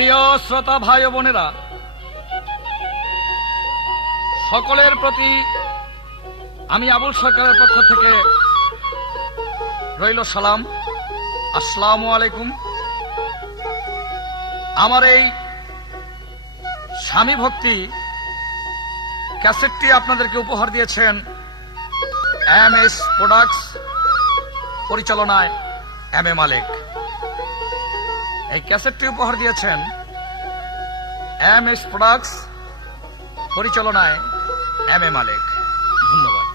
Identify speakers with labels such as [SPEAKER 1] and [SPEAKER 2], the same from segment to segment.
[SPEAKER 1] প্রিয় শ্রোতা ভাই বোনেরা, সকলের প্রতি আমি আবুল সরকারের পক্ষ থেকে রইল সালাম। আসসালামু আলাইকুম। আমার এই স্বামী ভক্তি ক্যাসেটটি আপনাদেরকে উপহার দিয়েছেন এম এস প্রোডাক্টস পরিচালনায় এম এ মালিক। এই ক্যাসেটটি উপহার দিয়েছেন এম এস প্রোডাক্টস পরিচালনায় এম এ মালিক। ধন্যবাদ।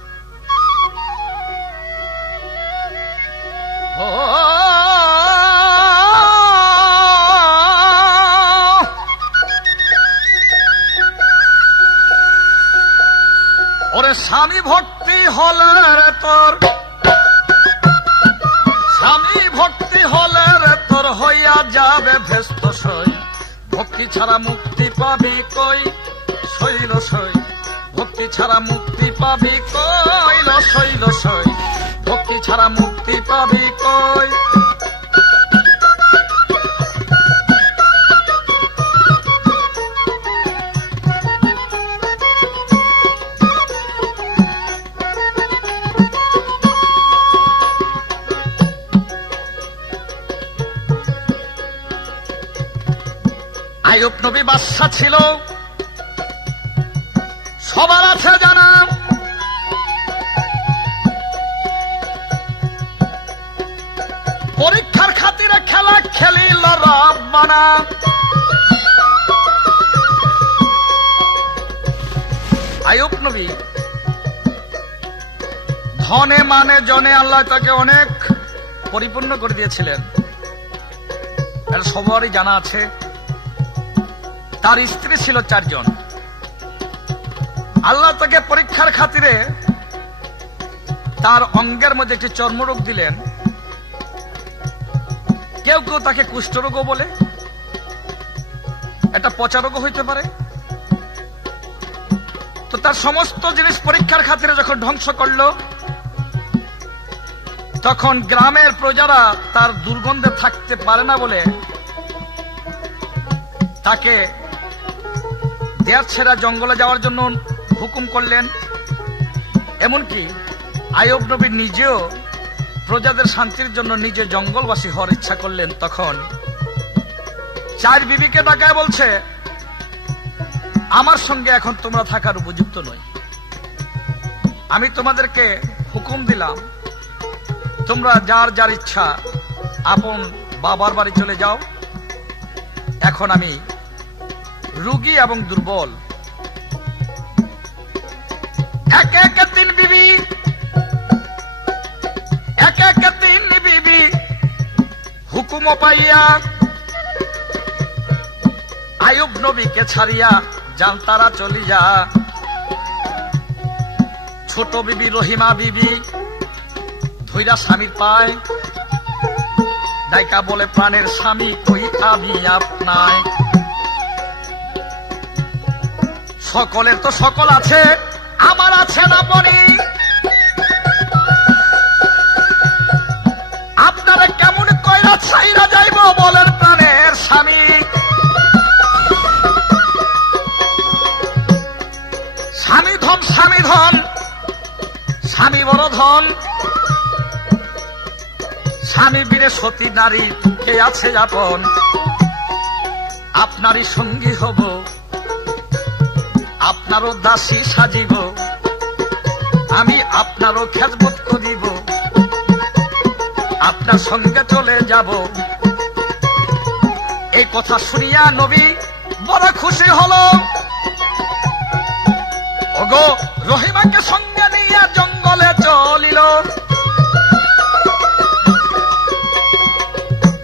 [SPEAKER 1] ওরে স্বামী ভক্তি হলে তোর। স্বামী ভক্তি হলে রে তোর হইয়া যাবে ভেস্ত সই। ভক্তি ছাড়া মুক্তি পাবি কই? শৈল সই। ভক্তি ছাড়া মুক্তি পাবি কইল শৈল সই। ভক্তি ছাড়া মুক্তি পাবি কই? আয়ুব নবী বাদশা ছিল। সবার আছে জানা। পরীক্ষার খাতিরে খেলা খেলিল রাব্বানা আয়ুব নবী, ধনে মানে জনে আল্লাহ তাকে অনেক পরিপূর্ণ করে দিয়েছিলেন। সবারই জানা আছে। তার স্ত্রী ছিল চারজন। আল্লাহ তাকে পরীক্ষার খাতিরে তার অঙ্গের মধ্যে একটি চর্মরোগ দিলেন। কেউ কেউ তাকে কুষ্ঠরোগও বলে। একটা পচারোগও হইতে পারে। তো তার সমস্ত জিনিস পরীক্ষার খাতিরে যখন ধ্বংস করল, তখন গ্রামের প্রজারা তার দুর্গন্ধে থাকতে পারে না বলে তাকে দেয়ার ছেড়া জঙ্গলে যাওয়ার জন্য হুকুম করলেন। এমনকি আয়ব নবী নিজেও প্রজাদের শান্তির জন্য নিজে জঙ্গলবাসী হওয়ার ইচ্ছা করলেন তখন। চার বিবিকে ডাকায় বলছে, আমার সঙ্গে এখন তোমরা থাকার উপযুক্ত নয় আমি তোমাদেরকে হুকুম দিলাম, তোমরা যার যার ইচ্ছা আপন বাবার বাড়ি চলে যাও। এখন আমি রুগী এবং দুর্বল। একে একে তিন বিবি। একে তিন বিবি। হুকুম পাইয়া আয়ুব নবীকে ছাড়িয়া যান তারা চলিয়া ছোট বিবি, রহিমা বিবি ধৈরা স্বামীর পায়। ডাইকা বলে, প্রাণের স্বামী কই আমি আপনায়? সকলের তো সকল আছে, আমার আছে না বনি আপনারা কেমন কইরা ছাইরা যাইব বলেন প্রাণের স্বামী। স্বামী ধন স্বামী ধন, স্বামী বড় ধন। স্বামী বীরে সতী নারী কে আছে আপন? আপনারই সঙ্গী হব আপনারও দাসী সাজিব। আমি আপনারও খেজবোধ করিব আপনার সঙ্গে চলে যাব। এই কথা শুনিয়া নবী বড় খুশি হলো। ওগো, রহিমাকে সঙ্গে নিয়ে জঙ্গলে চলিল।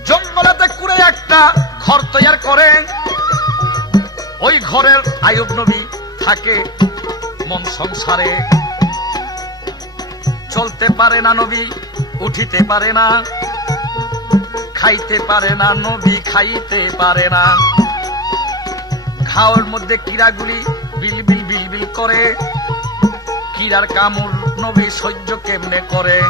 [SPEAKER 1] জঙ্গলেতে কুড়ে একটা ঘর তৈয়ার করে। ওই ঘরের আয়ুব নবী থাকে, মন সংসারে। চলতে পারে না নবী, উঠিতে পারে না। খাইতে পারে না নবী, খাইতে পারে না। খাওয়ার মধ্যে কিরাগুলি বিল বিল বিল বিল করে। কিরার কামড় নবী সহ্য কেমনে করে?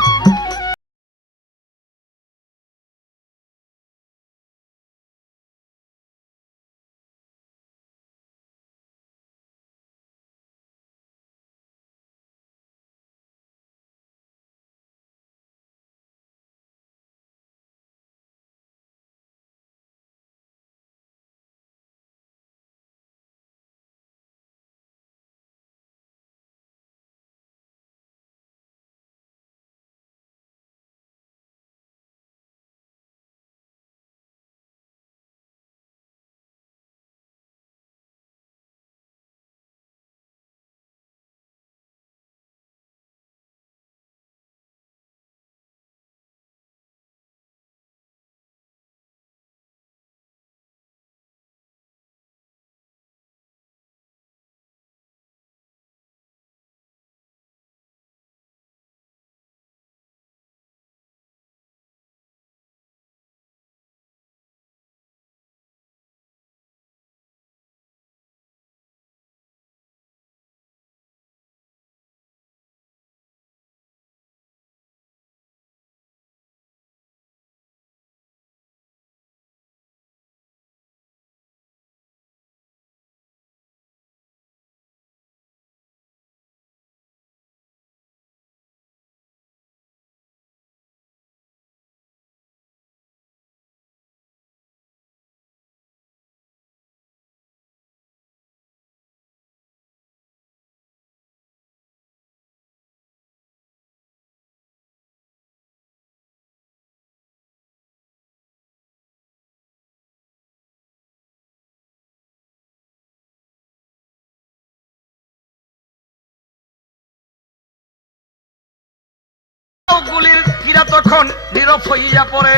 [SPEAKER 1] গুলির কিরা তখন নীরব হইয়া পড়ে।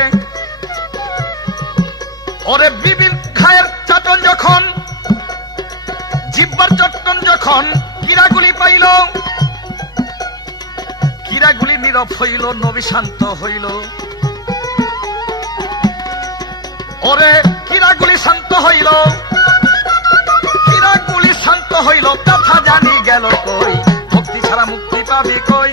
[SPEAKER 1] ওরে বিবির খায়ের চাটন যখন, জিব্বার চট্টন যখন কিরাগুলি পাইল কিরাগুলি নীরব হইল, নবী শান্ত হইল। ওরে কিরাগুলি শান্ত হইল কিরাগুলি শান্ত হইল কথা জানি গেল কই, ভক্তি ছাড়া মুক্তি পাবি কই।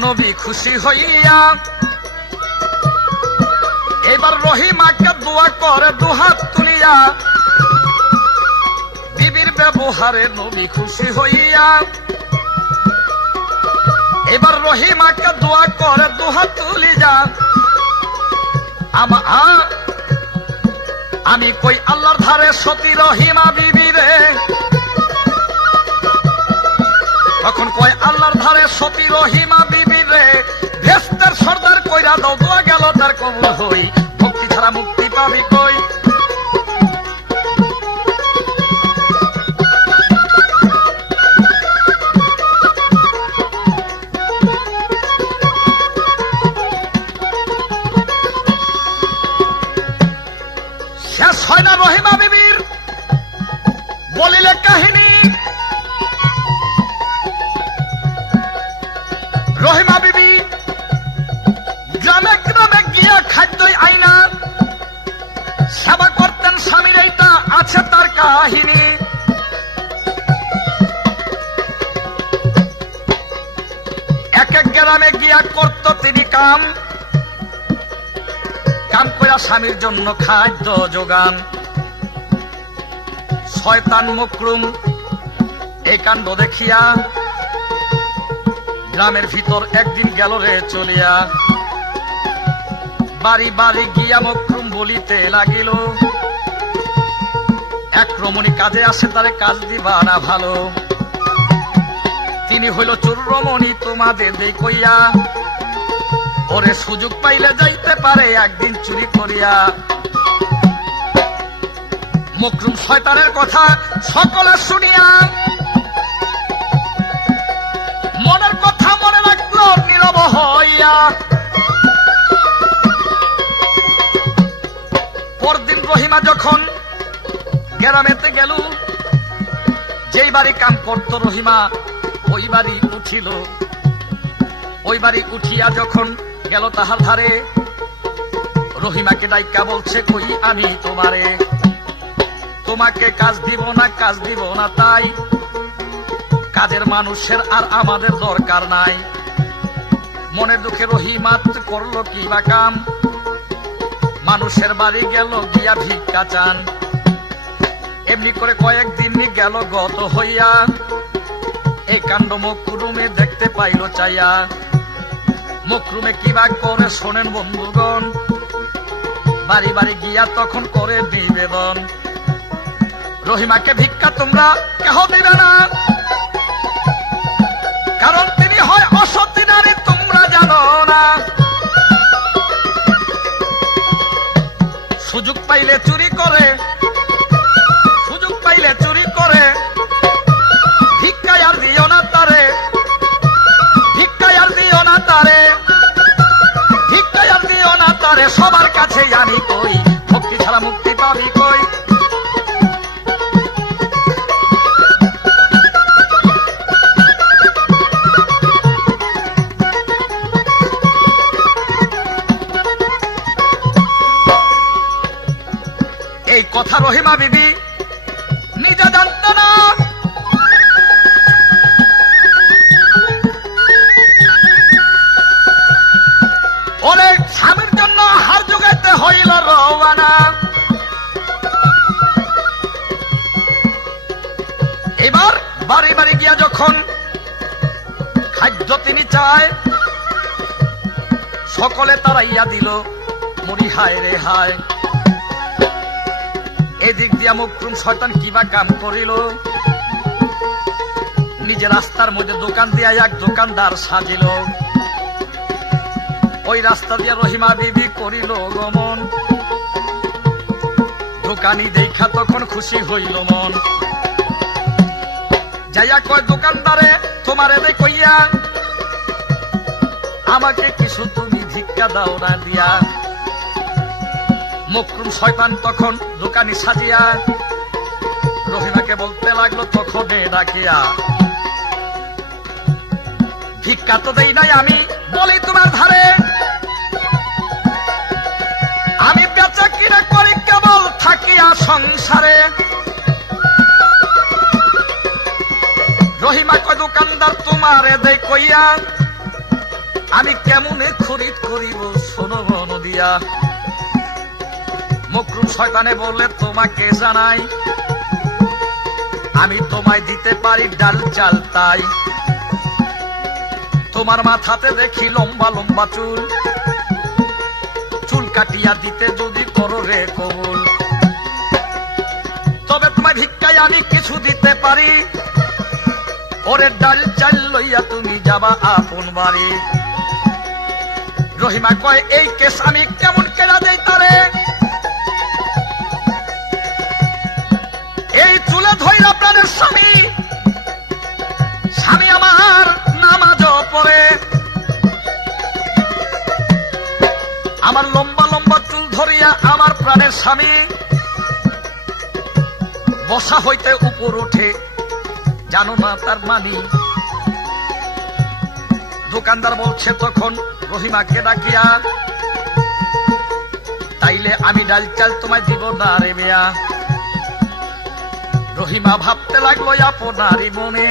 [SPEAKER 1] নবী খুশি হইয়া। এবার রহিমাকে দোয়া করে দুহাত তুলিয়া। বিবির ব্যবহারে নবী খুশি হইয়া। এবার রহিমাকে দোয়া করে দুহাত তুলিয়া। আমা, আ- আমি কই আল্লাহর ধারে সতী রহিমা বিবি রে? তখন কয় আল্লাহর ধারে সতী রহিমা রে তার সর্দার কইরা দাও দোয়া গেল তার কবুল হই। জন্য খাদ্য যোগান। শয়তান মুকরুম, এই কাণ্ড দেখিয়া গ্রামের ভিতর একদিন গেল রে চলিয়া। বাড়ি বাড়ি গিয়া মক্রুম বলিতে লাগিল এক রমণী কাজে আসে তারে কাজ দিবা না ভালো। তিনি হইল চোর রমণী তোমাদের দেই কইয়া ওরে সুযোগ পাইলে যাইতে পারে, একদিন চুরি করিয়া। মকরুম শয়তানের কথা সকলে শুনিয়া মনের কথা মনে রাখল, নীরব হইয়া। পরদিন রহিমা যখন গ্রামেতে গেল, যেই বাড়ি কাম করত রহিমা, ওই বাড়ি উঠিল। ওই বাড়ি উঠিয়া যখন গেল তাহার ধারে। রহিমাকে ডাইকা বলছে, কই আমি তোমারে? তোমাকে কাজ দিব না, কাজ দিব না তাই। কাজের মানুষের আর আমাদের দরকার নাই। মনের দুঃখে রহিমাত করল কি বা কাম? মানুষের বাড়ি গেল গিয়া ভিক্ষা চান। এমনি করে কয়েকদিন গেল গত হইয়া। এই কাণ্ড মকরুমে দেখতে পাইল চাইয়া। মকরুমে কিবা করে শোনেন বন্ধুগণ? বাড়ি বাড়ি গিয়া তখন করে নিবেদন। রহিমাকে ভিক্ষা তোমরা কেহ দিবে না। কারণ তিনি হয় অসতী নারী, তোমরা জানো না। সুযোগ পাইলে চুরি করে দিও সবার কাছে আমি কই? ভক্তি ছাড়া মুক্তি পাবি কই? এই কথা রহিমা বিবি তারাইয়া দিল, মরি হায় রে হায়। এদিক দিয়া মুকরুম শয়তান কিবা কাম করিল। নিজে রাস্তার মধ্যে দোকান দিয়া এক দোকানদার সাজিল। ওই রাস্তা দিয়ে রহিমা বিবি করিল গমন। দোকানি দেখা তখন খুশি হইল মন। যাইয়া কয়, দোকানদারে, তোমারে দে কইয়া আমাকে কিছু তুমি ভিক্ষা দাও না দিয়া। মকরুম শয়তান তখন দোকানি সাজিয়া রহিমাকে বলতে লাগল, তখন ডাকিয়া। ভিক্ষা তো দেই নাই আমি, বলি তোমার ধারে। আমি বেচা কিনা করি কেবল থাকিয়া সংসারে। রহিমা দোকানদার তোমারে দে কইয়া আমি কেমনে খরিদ করিব শোনো মন দিয়া মকরুম শয়তানে বললে, তোমাকে জানাই, আমি তোমায় দিতে পারি ডাল চাল তাই। তোমার মাথাতে দেখি লম্বা লম্বা চুল। চুল কাটিয়া দিতে যদি করো রে কবুল। তবে তোমায় ভিক্ষায় আমি কিছু দিতে পারি। ওরে ডাল চাল লইয়া তুমি যাবা আপন বাড়ি। রহিমা কয়, এই কেস আমি কেমন কেনা দেই তারে? এই চুলে ধইরা প্রাণের স্বামী স্বামী আমার নামাজ আমার লম্বা লম্বা চুল ধরিয়া আমার প্রাণের স্বামী, বসা হইতে উপর উঠে জানো না তার মানি? দোকানদার বলছে, তখন রহিমাকে ডাকিয়া, তাইলে আমি ডাল চাল তোমায় দিব না রে মেয়া। রহিমা ভাবতে লাগল আপনারই মনে।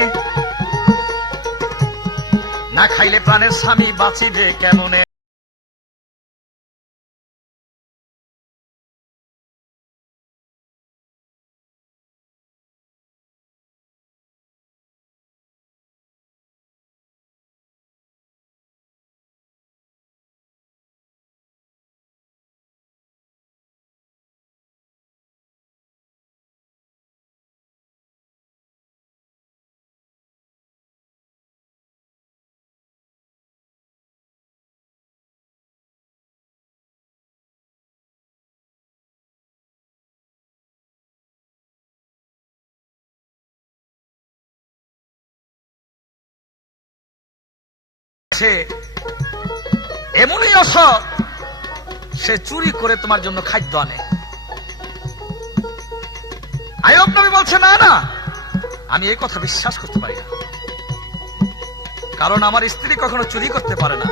[SPEAKER 1] না খাইলে প্রাণের স্বামী বাঁচিবে কেমনে? সে এমনই অসৎ, সে চুরি করে তোমার জন্য খাদ্য আনে। আয়ব নবী বলছে, না না, আমি এই কথা বিশ্বাস করতে পারি না। কারণ আমার স্ত্রী কখনো চুরি করতে পারে না।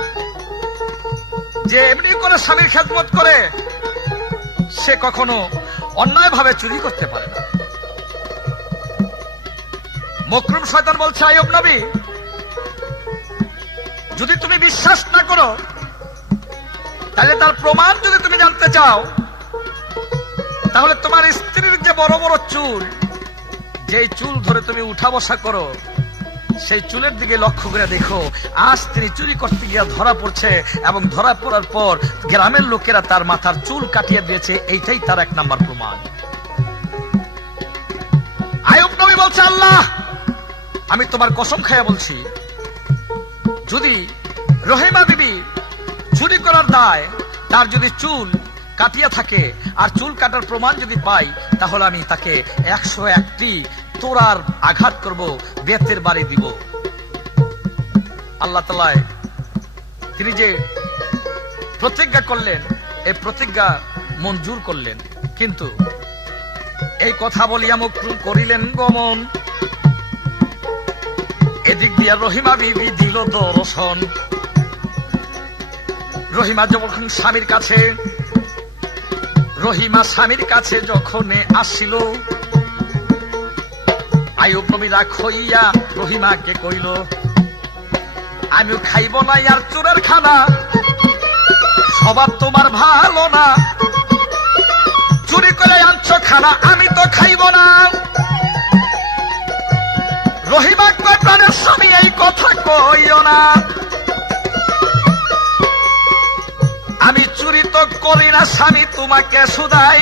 [SPEAKER 1] যে এমনি করে স্বামীর খেদমত করে, সে কখনো অন্যায় ভাবে চুরি করতে পারে না। মকরুম শয়তান বলছে, আয়ব নবী যদি তুমি বিশ্বাস না করো, তাহলে তার প্রমাণ যদি তুমি জানতে চাও, তাহলে তোমার স্ত্রীর যে বড় বড় চুল, যেই চুল ধরে তুমি উঠা বসা করো, সেই চুলের দিকে লক্ষ্য করে দেখো, আজ তিনি চুরি করতে গিয়ে ধরা পড়ছে এবং ধরা পড়ার পর গ্রামের লোকেরা তার মাথার চুল কাটিয়ে দিয়েছে, এইটাই তার এক নাম্বার প্রমাণ। আয়ুব নবী বলছে, আল্লাহ, আমি তোমার কসম খাইয়া বলছি যদি রহিমা বিবি চুরি করার দায়, তার যদি চুল কাটিয়া থাকে, আর চুল কাটার প্রমাণ যদি পাই, তাহলে আমি তাকে একশো একটি তোরার আঘাত করব, বেতের বাড়ি দিব। আল্লাহ তালায় তিনি যে প্রতিজ্ঞা করলেন, এই প্রতিজ্ঞা মঞ্জুর করলেন। কিন্তু এই কথা বলিয়া মুক্রু করিলেন গমন। এদিক দিয়া রহিমা বিবি দিল দর্শন। রহিমা যখন স্বামীর কাছে, রহিমা স্বামীর কাছে যখন আসিল আয়ুব নবী রাগ হইয়া রহিমাকে কইল আমিও খাইব না আর চোরের খানা সবার তোমার ভালো না। চুরি করে আনছ খানা, আমি তো খাইব না। রহিমা স্বামী, এই কথা কইও না। আমি চুরি তো করি না স্বামী, তোমাকে শুধাই।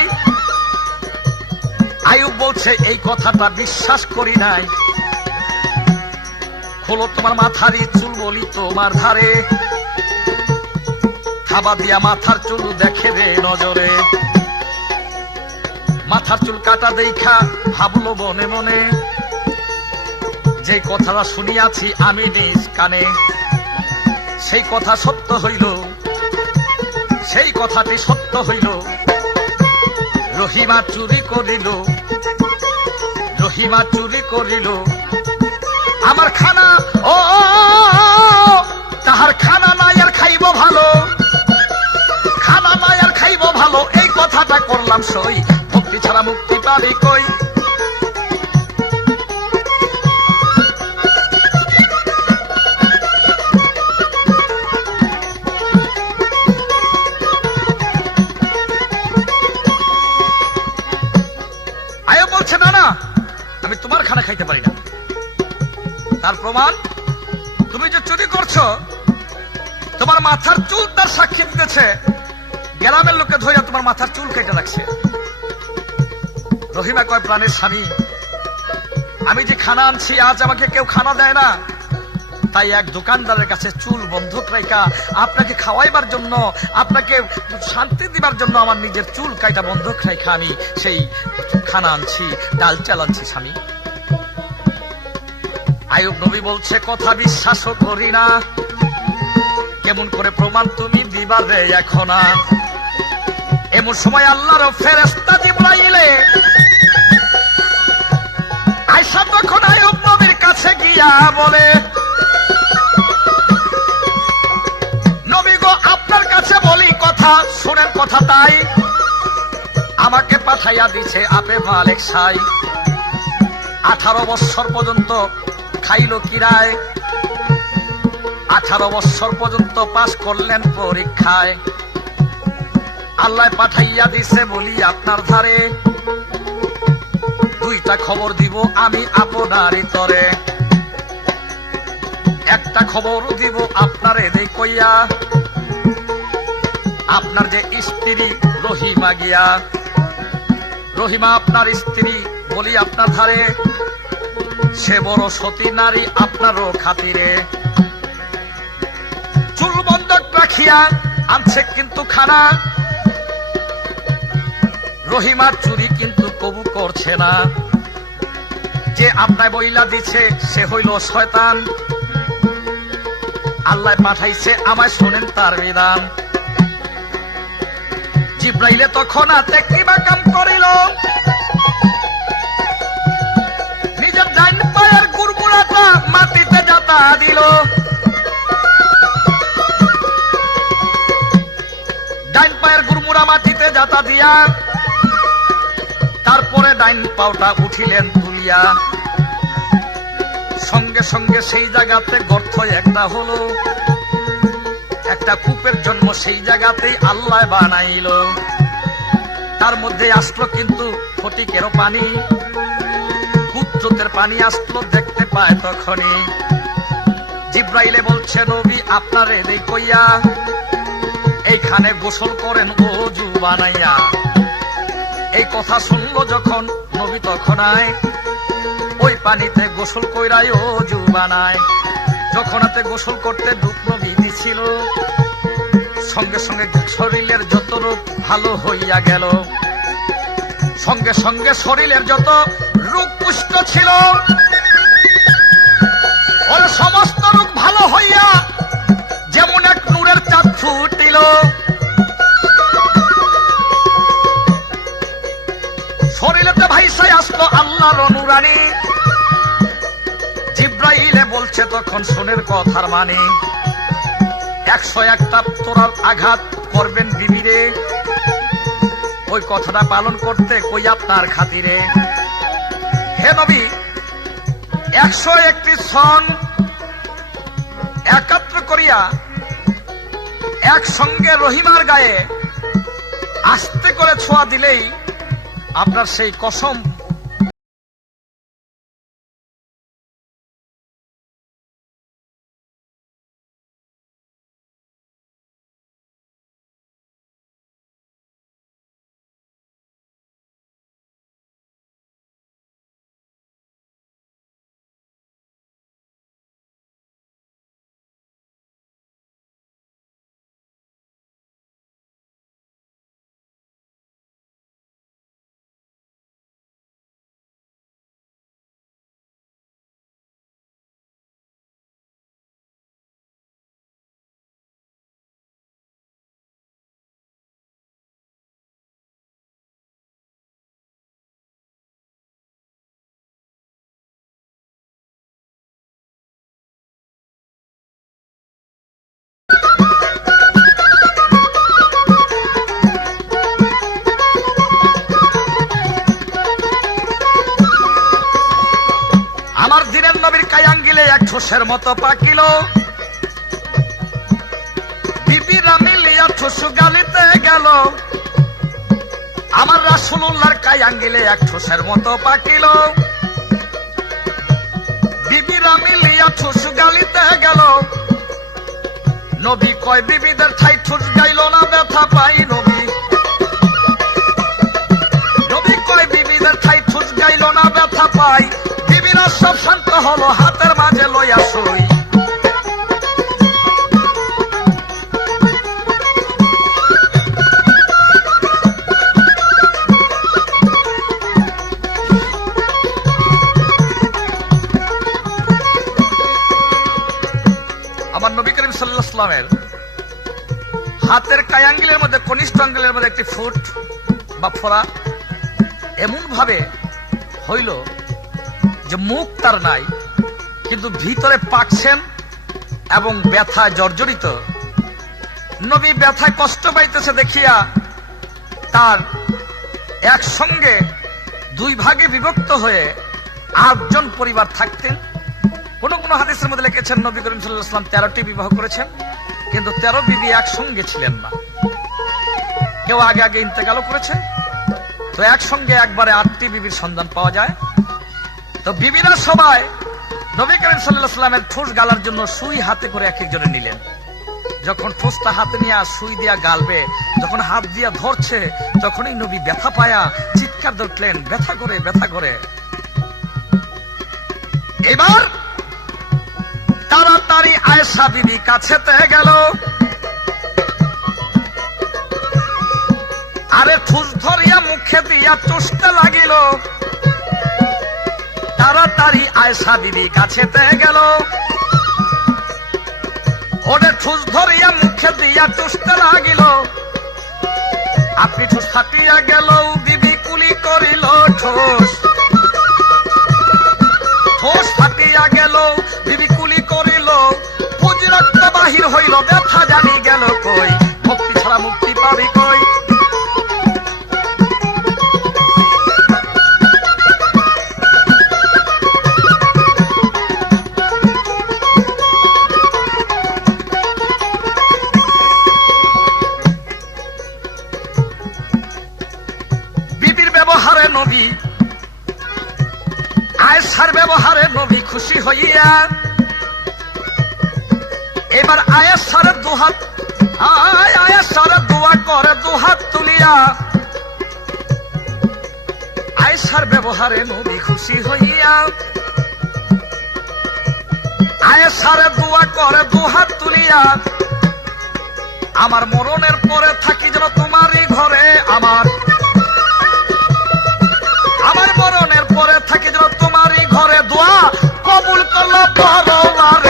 [SPEAKER 1] আয়ুব বলছে, এই কথাটা বিশ্বাস করি নাই। খোলো তোমার মাথারই চুল বলি তোমার ধারে। থাবা দিয়া মাথার চুল দেখে রে নজরে। মাথার চুল কাটা দেখা ভাবলো মনে মনে। যে কথাটা শুনিয়াছি আমি নিজ কানে, সেই কথা সত্য হইল, সেই কথাটি সত্য হইল। রহিমা চুরি করিল, রহিমা চুরি করিল। আমার খানা, ও তাহার খানা নাই আর খাইব ভালো, খানা নাই আর খাইব ভালো, এই কথাটা করলাম সই, ভক্তি ছাড়া মুক্তি পাবি কই? খাইতে পারি না। তার প্রমাণ, তুমি যে চুরি করছ, তোমার মাথার চুল তার সাক্ষী দিতেছে। গ্রামের লোকে ধরে তোমার মাথার চুল কেটে রাখছে। রহিমা কয়, প্রাণের স্বামী, আমি যে খানা আনছি, আজ আমাকে কেউ খানা দেয় না। তাই এক দোকানদারের কাছে চুল বন্ধক রাইকা আপনাকে খাওয়াইবার জন্য, আপনাকে শান্তি দিবার জন্য আমার নিজের চুল কাইটা বন্ধক রাইখা আমি সেই খানা আনছি, ডাল চাল আনছি, স্বামী। আয়ুব নবী বলছে, কথা বিশ্বাসও করি না। কেমন করে প্রমাণ তুমি দিবার রে এখন? এমন সময় আল্লাহর ফেরেস্তা জিব্রাইলে আয়সা তখন আয়ুব নবীর কাছে গিয়া বলে, নবী গো, আপনার কাছে বলি কথা, শোনেন কথা তাই। আমাকে পাঠাইয়া দিছে আপে মালিক সাই আঠারো বৎসর পর্যন্ত খাইল কিরায় আঠারো বৎসর পর্যন্ত পাশ করলেন পরীক্ষায়। আল্লাহ পাঠাইয়া দিছে বলি, আপনার ধারে দুইটা খবর দিব আমি আপনারই তরে। একটা খবর দিব আপনার এদের কইয়া। আপনার যে স্ত্রী রহিমা গিয়া। রহিমা আপনার স্ত্রী বলি, আপনার ধারে সে বড় সতী নারী আপনারও খাতিরে। চুল বন্ধক রাখিয়া আনছে কিন্তু খানা। রহিমার চুরি কিন্তু কবু করছে না। যে আপনার বইলা দিছে, সে হইল শয়তান। আল্লাহ পাঠাইছে, আমায় শোনেন তার বিধান। জিব্রাইলে তখন হাতে কিবা কাম করিল? মাটিতে যাতা দিল। ডাইন পায়ের গুড়মুড়া মাটিতে যাতা দিয়া, তারপরে ডাইন পাওটা উঠিলেন তুলিয়া। সঙ্গে সঙ্গে সেই জায়গাতে গর্ত একটা হলো, একটা কূপের জন্ম সেই জায়গাতেই আল্লাহ বানাইল। তার মধ্যে আসলো কিন্তু ফটিকেরও পানি। কুদ্রতের পানি আসলো দেখতে পায় তখনই। জিব্রাইলে বলছে, নবী, আপনার এদিক কইয়া এইখানে গোসল করেন, অজু বানাইয়া। এই কথা শুনলো যখন নবী তখন আয়, ওই পানিতে গোসল কইরাই অজু বানায়। যখন হাতে গোসল করতে ডুব নবী দিছিল, সঙ্গে সঙ্গে শরীরের যত রূপ ভালো হইয়া গেল। সঙ্গে সঙ্গে শরীরের যত রূপ পুষ্ট ছিল। ওর সমস্ত রূপ ভালো হইয়া যেমন এক নূরের চাঁদ ফুটিল। শরীরেতে ভাইসাই আসলো আল্লাহর অনুরানী জিব্রাইলে বলছে তখন সোনের কথার মানে একশো একটা তোরার আঘাত করবেন বিবিরে। ওই কথাটা পালন করতে কই আপনার খাতিরে? হে নবী, একশো একটি সন একাত্র করিয়া একসঙ্গে রহিমার গায়ে আস্তে করে ছোঁয়া দিলেই আপনার সেই কসম ঠোসের মতো পাকিল। বিবিরা মিলিয়া ঠোস গালিতে গেল। আমার রাসুল্লাহর কাই আঙ্গিলে এক ঠোসের মতো পাকিল। বিবিরা মিলিয়া ঠোস গালিতে গেল। নবী কয়, বিবিদের ঠাই ঠোস গাইল না, ব্যথা পাই নবী। নবী কয়, বিবিদের ঠাই ঠোস গাইল না, ব্যথা পাই বিবিরা সব হলো হাতের মাঝে লইয়া সই আমার নবী করিম সাল্লাহামের হাতের কায়াঙ্গিলের মধ্যে, কনিষ্ঠ আঙ্গিলের মধ্যে একটি ফুট বা ফোড়া এমন ভাবে হইল যে মুখ তার নাই। কিন্তু ভিতরে পাকছেন এবং ব্যথায় জর্জরিত। নবী ব্যথায় কষ্ট পাইতেছে দেখিয়া তার একসঙ্গে দুই ভাগে বিভক্ত হয়ে আটজন পরিবার থাকতেন। কোন কোন হাদিসের মধ্যে লিখেছেন, নবী করিম সাল্লাম তেরোটি বিবাহ করেছেন, কিন্তু তেরো বিবি একসঙ্গে ছিলেন না। কেউ আগে আগে ইন্তেকালও করেছে, তো একসঙ্গে একবারে আটটি বিবির সন্ধান পাওয়া যায়। তো বিবিরা সবাই নবী করিম সাল্লাহ সাল্লামের ঠোঁস গালার জন্য সুই হাতে করে এক একজনে নিলেন। যখন ঠোঁসটা হাতে নিয়ে সুই দিয়া গালবে, যখন হাত দিয়া ধরছে, তখনই নবী ব্যথা পায়া চিৎকার ধরলেন, ব্যথা করে ব্যথা করে। এবার তাড়াতাড়ি আয়সা বিবি কাছেতে গেল। আরে ঠুস ধরিয়া মুখে দিয়া চুষতে লাগিল। তাড়াতাড়ি আয়সা বিবি কাছেতে গেল। ওরে ঠুস ধরিয়া মুখে দিয়া চুষতে লাগিল। আপনি ঠুস ফাটিয়া গেল বিবি কুলি করিল ঠোস। ঠোস ফাটিয়া গেল বিবি কুলি করিল। পুজ বাহির হইল, ব্যথা জানি গেল কই? ভক্তি ছাড়া মুক্তি পাবি কই? ব্যবহারে নবী খুশি হইয়া। আয়েশারে দোয়া করে দুহাত তুলিয়া, আমার মরণের পরে থাকি যেন তোমারই ঘরে, আমার আমার মরণের পরে থাকি যেন তোমারই ঘরে। দোয়া কবুল করল পরমারে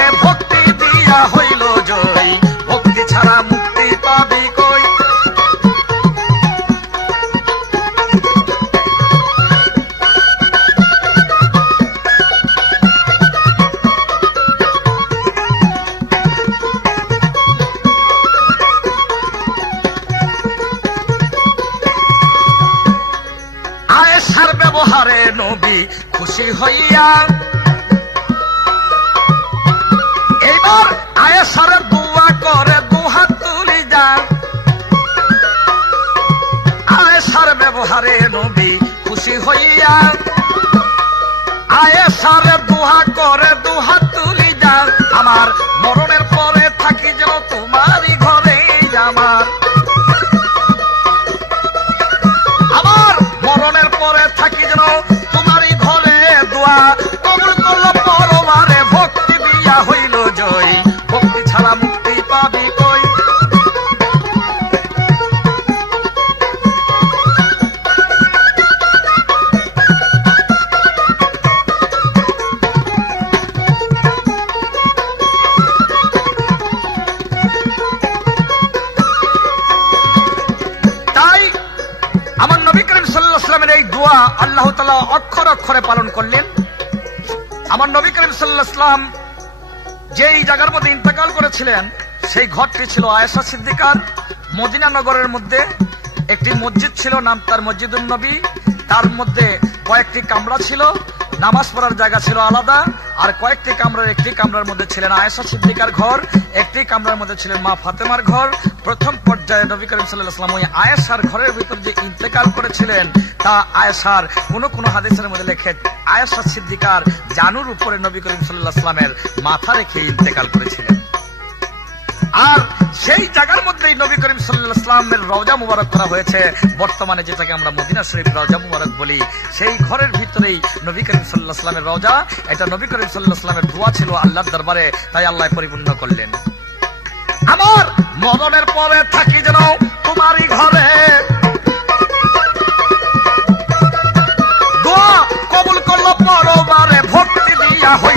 [SPEAKER 1] নবী খুশি হইয়া। আয়ে সারে দুহা করে দুহাত তুলি যান আমার মরণের পরে থাকি যেন তোমারই ঘরে আমার। আমার মরণের পরে থাকি যেন সাল্লাহাম যেই জায়গার মধ্যে ইন্তেকাল করেছিলেন, সেই ঘরটি ছিল আয়েশা সিদ্দিকার মদিনা নগরের মধ্যে। একটি মসজিদ ছিল, নাম তার মসজিদুল নবী। তার মধ্যে কয়েকটি কামরা ছিল, নামাজ পড়ার জায়গা ছিল আলাদা। আর কয়েকটি কামরার একটি কামরার মধ্যে ছিলেন আয়েশা সিদ্দিকার ঘর, একটি কামরার মধ্যে ছিলেন মা ফাতেমার ঘর। প্রথম পর্যায়ে নবী করিম সাল্লাহাম ওই আয়েশার ঘরের ভিতর যে ইন্তেকাল করেছিলেন, তা আয়েশার কোন কোন হাদিসের মধ্যে লেখে, আয়েশা সিদ্দিকার জানুর উপরে নবী করিম সাল্লাহ সাল্লামের মাথা রেখে ইন্তেকাল করেছিলেন। আর সেই জায়গার মধ্যেই নবী করিম সাল্লাহ ইসলামের রওজা মুবারক করা হয়েছে। বর্তমানে যেটাকে আমরা মদিনা শরীফ রওজা মুবারক বলি, সেই ঘরের ভিতরেই নবী করিম সাল্লাহ ইসলামের রওজা। এটা নবী করিম সাল্লাহ ইসলামের দোয়া ছিল আল্লাহর দরবারে, তাই আল্লাহ পরিপূর্ণ করলেন। আমার মরণের পরে থাকি যেন তোমারই ঘরে। দোয়া কবুল করল পরবারে ভক্তি দিয়া হইল।